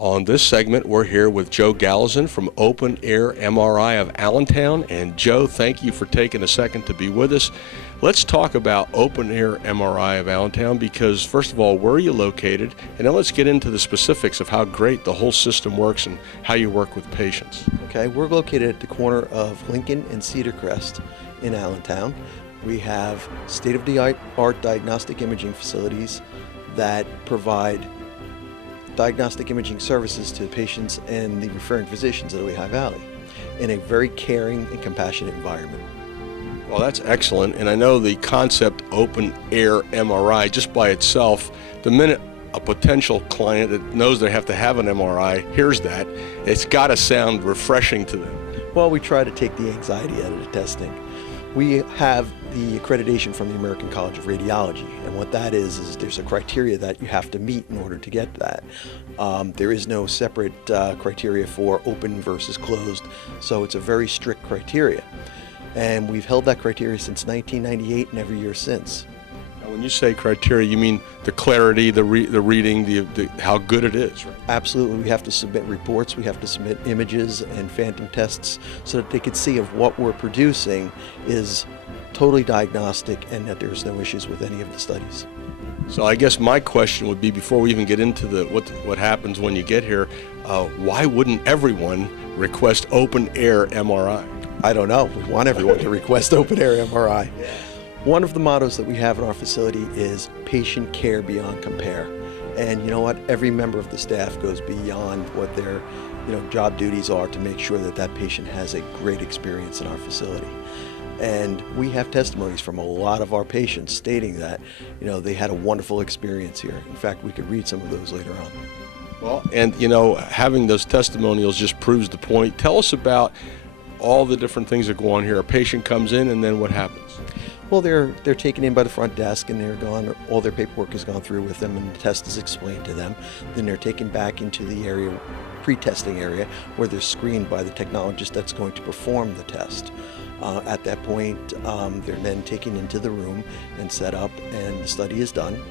On this segment, we're here with Joe Gallison from Open Air MRI of Allentown. And Joe, thank you for taking a second to be with us. Let's talk about Open Air MRI of Allentown because, first of all, where are you located? And then let's get into the specifics of how great the whole system works and how you work with patients. Okay, we're located at the corner of Lincoln and Cedar Crest in Allentown. We have state-of-the-art diagnostic imaging facilities that provide diagnostic imaging services to patients and the referring physicians at Lehigh Valley in a very caring and compassionate environment. Well, that's excellent. And I know the concept Open Air MRI, just by itself, the minute a potential client that knows they have to have an MRI hears that, it's got to sound refreshing to them. Well, we try to take the anxiety out of the testing. We have the accreditation from the American College of Radiology, and what that is there's a criteria that you have to meet in order to get that. There is no separate criteria for open versus closed, so it's a very strict criteria. And we've held that criteria since 1998 and every year since. Now, when you say criteria, you mean the clarity, the reading, how good it is, right? Absolutely. We have to submit reports, we have to submit images and phantom tests so that they can see if what we're producing is totally diagnostic and that there's no issues with any of the studies. So I guess my question would be, before we even get into what happens when you get here, why wouldn't everyone request Open Air MRI? I don't know. We want everyone to request Open Air MRI. One of the mottos that we have in our facility is patient care beyond compare. And you know what? Every member of the staff goes beyond what their job duties are to make sure that that patient has a great experience in our facility. And we have testimonies from a lot of our patients stating that they had a wonderful experience here. In fact, we could read some of those later on. Well, and having those testimonials just proves the point. Tell us about all the different things that go on here. A patient comes in, and then what happens? Well, they're taken in by the front desk, and they're gone. All their paperwork has gone through with them, and the test is explained to them. Then they're taken back into the area, pre-testing area, where they're screened by the technologist that's going to perform the test. At that point, they're then taken into the room and set up, and the study is done.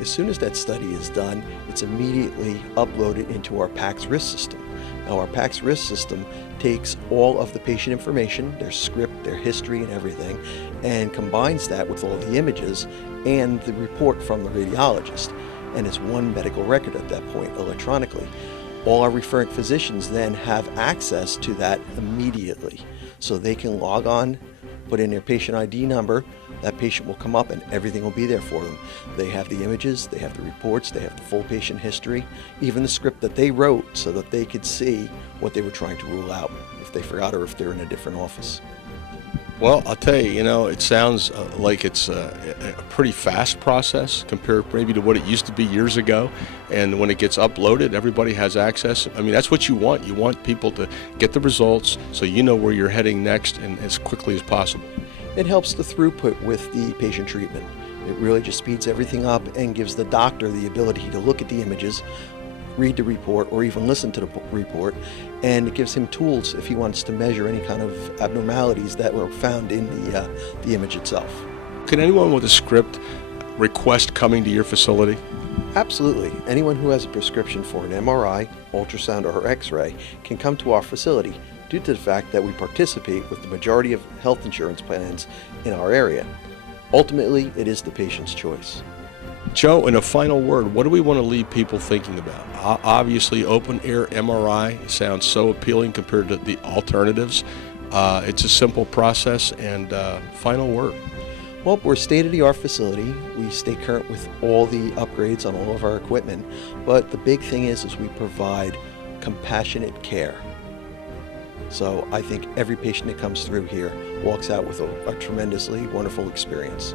As soon as that study is done, it's immediately uploaded into our PACS RIS system. Now, our PACS RIS system takes all of the patient information, their script, their history, and everything, and combines that with all the images and the report from the radiologist. And it's one medical record at that point, electronically. All our referring physicians then have access to that immediately. So they can log on, put in their patient ID number, that patient will come up and everything will be there for them. They have the images, they have the reports, they have the full patient history, even the script that they wrote so that they could see what they were trying to rule out, if they forgot or if they're in a different office. Well, I'll tell you, it sounds like it's a pretty fast process compared maybe to what it used to be years ago. And when it gets uploaded, everybody has access. I mean, that's what you want. You want people to get the results so you know where you're heading next and as quickly as possible. It helps the throughput with the patient treatment. It really just speeds everything up and gives the doctor the ability to look at the images, read the report, or even listen to the report, and it gives him tools if he wants to measure any kind of abnormalities that were found in the image itself. Can anyone with a script request coming to your facility? Absolutely. Anyone who has a prescription for an MRI, ultrasound, or X-ray can come to our facility due to the fact that we participate with the majority of health insurance plans in our area. Ultimately, it is the patient's choice. Joe, in a final word, what do we want to leave people thinking about? Obviously, Open Air MRI sounds so appealing compared to the alternatives. It's a simple process, and final word. Well, we're a state-of-the-art facility. We stay current with all the upgrades on all of our equipment, but the big thing is we provide compassionate care. So I think every patient that comes through here walks out with a tremendously wonderful experience.